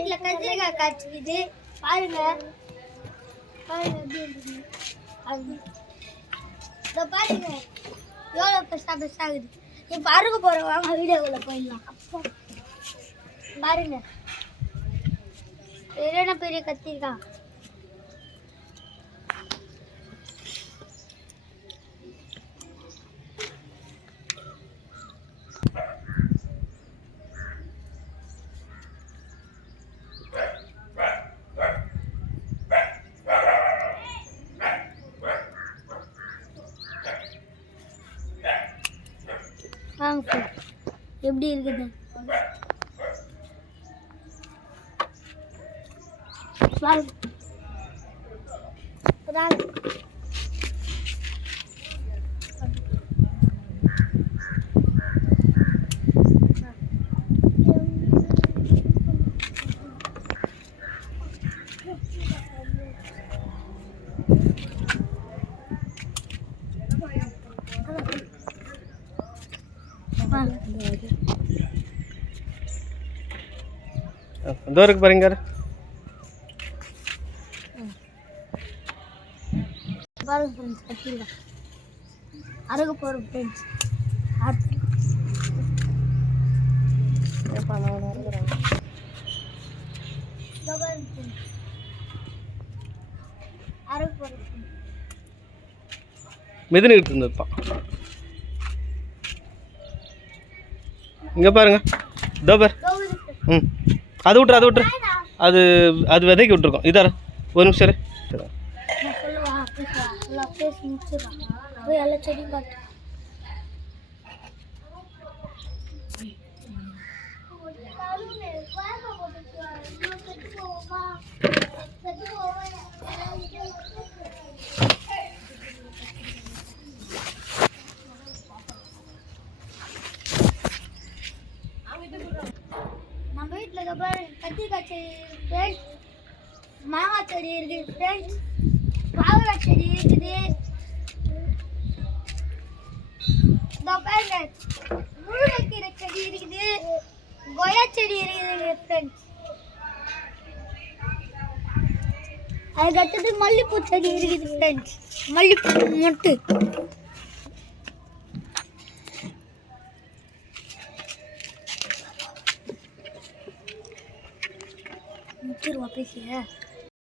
வீட்டில் கத்திரிக்காய் காய்ச்சிக்குது பாருங்க. பாருங்க இதை பாருங்க எவ்வளோ பெருசாக ஆகுது. இப்போ அறுக்க போகிறோம், வாங்க வீடியோக்குள்ளே போயிடலாம். அப்போ பாருங்க பெரிய பெரிய கத்திரிக்காய். வாங்க எப்படி இருக்குது பாருங்க. दो रख पारेंगे அறுக்க போகிறோம் ஃப்ரெண்ட்ஸ். அறுக்க போகிறோம் மிதனிட்டு இருந்ததுப்பா. இங்கே பாருங்க இதோ பார். ம் அது விட்ரு அது அது விதைக்கு விட்டுருக்கோம். இதார ஒரு நிமிஷம் இரு. எல்லா செடியும் காட்டு. நம்ம வீட்டில் கத்திரிக்காய் செடி ஃப்ரெண்ட்ஸ், மாங்காய் செடி இருக்குது ஃப்ரெண்ட்ஸ், பாவக்காய் செடி இருக்குது. முருங்கைக்கீரை செடி இருக்குது, கொய்யா செடி இருக்குது ஃப்ரெண்ட்ஸ். அதுக்கு அடுத்தது மல்லிப்பூ செடி இருக்குது ஃப்ரெண்ட்ஸ். மல்லிப்பூ மொட்டு பேசிய